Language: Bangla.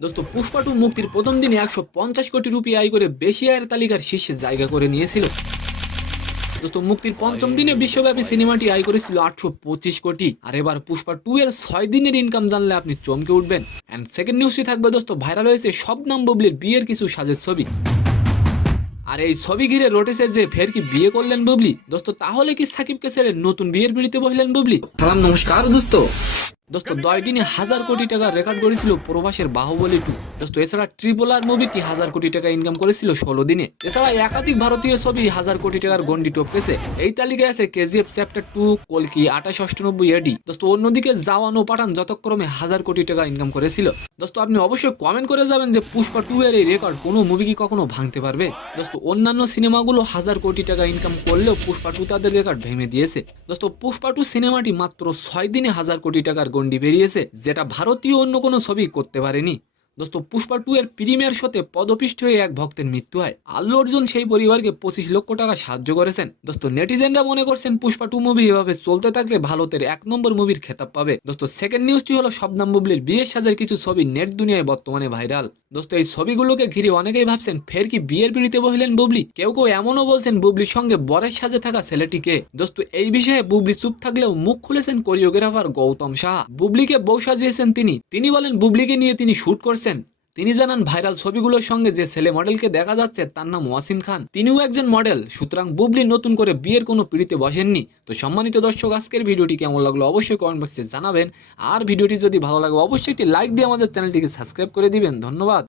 দোস্ত পুষ্পা টু মুক্তির প্রথম দিনে 150 কোটি রুপি আয় করে বেশি আয়ের তালিকার শীর্ষে জায়গা করে নিয়েছিল। দোস্ত মুক্তির পঞ্চম দিনে বিশ্বব্যাপী সিনেমাটি আয় করেছিল 825 কোটি। আর এবার পুষ্পা 2 এর 6 দিনের ইনকাম জানলে আপনি চমকে উঠবেন। এন্ড সেকেন্ড নিউজটি থাকবে দোস্ত, ভাইরাল হয়েছে শবনম বুবলির বিয়ের কিছু সাজের ছবি। আর এই ছবি ঘিরে রটেছে যে ফের কি বিয়ে করলেন বুবলি। দোস্ত তাহলে কি সাকিবকে ছেড়ে নতুন বিয়ের পিড়িতে বসলেন বুবলি? সালাম নমস্কার দোস্ত। দোস্ত 10 দিনে 1000 কোটি টাকা রেকর্ড করেছিল প্রবাসের বাহুবলী 2। দোস্ত এছাড়া ট্রিপল আর মুভিটি 1000 কোটি টাকা ইনকাম করেছিল 16 দিনে। এছাড়া একাধিক ভারতীয় ছবি 1000 কোটি টাকার গন্ডি টপকেছে। এই তালিকায় আছে কেজিএফ চ্যাপ্টার 2, কলকি 2898 এডি। দোস্ত অন্যদিকে জওয়ান ও পাঠান যথাক্রমে 1000 কোটি টাকা ইনকাম করেছিল। দোস্ত আপনি অবশ্যই কমেন্ট করে যাবেন যে পুষ্পা 2 এর এই রেকর্ড কোনো মুভি কি কখনো ভাঙতে পারবে। দোস্ত অন্যান্য সিনেমাগুলো 1000 কোটি টাকা ইনকাম করলেও পুষ্পা 2 তাদের রেকর্ড ভেঙে দিয়েছে। দোস্ত পুষ্পা 2 সিনেমাটি মাত্র 6 দিনে 1000 কোটি টাকার গন্ডি বেরিয়েছে, যেটা ভারতীয় অন্য কোনো ছবি করতে পারেনি। দোস্ত পুষ্পা 2 এর প্রিমিয়ার শোতে পদপিষ্ট হয়ে এক ভক্তের মৃত্যু হয়। আল্লু অর্জুন সেই পরিবারকে 25 লক্ষ টাকা সাহায্য করেছেন। দোস্ত নেটিজেনরা মনে করছেন পুষ্পা 2 মুভি এভাবে চলতে থাকলে ভারতের 1 নম্বর মুভির খেতাব পাবে। দোস্ত সেকেন্ড নিউজটি হলো শবনম বুবলির বিয়ের সাজের কিছু ছবি নেট দুনিয়ায় বর্তমানে ভাইরাল। দোস্ত এই ছবিগুলোকে ঘিরে অনেকেই ভাবছেন ফের কি বিয়ের পিড়িতে বসলেন বুবলি। কেউ কেউ এমনও বলছেন বুবলির সঙ্গে বরের সাজে থাকা ছেলেটিকে। দোস্ত এই বিষয়ে বুবলি চুপ থাকলেও মুখ খুলেছেন কোরিওগ্রাফার গৌতম শাহ। বুবলিকে বউ সাজিয়েছেন তিনি বলেন বুবলিকে নিয়ে তিনি শুট করছেন। তিনি জানান ভাইরাল ছবিগুলোর সঙ্গে যে ছেলে মডেলকে দেখা যাচ্ছে তার নাম ওয়াসিম খান, তিনিও একজন মডেল। সুতরাং বুবলি নতুন করে বিয়ের কোনো পিড়িতে বসেননি। তো সম্মানিত দর্শক, আজকের ভিডিওটি কেমন লাগলো অবশ্যই কমেন্ট বক্সে জানাবেন। আর ভিডিওটি যদি ভালো লাগে অবশ্যই একটি লাইক দিয়ে আমাদের চ্যানেলটিকে সাবস্ক্রাইব করে দিবেন। ধন্যবাদ।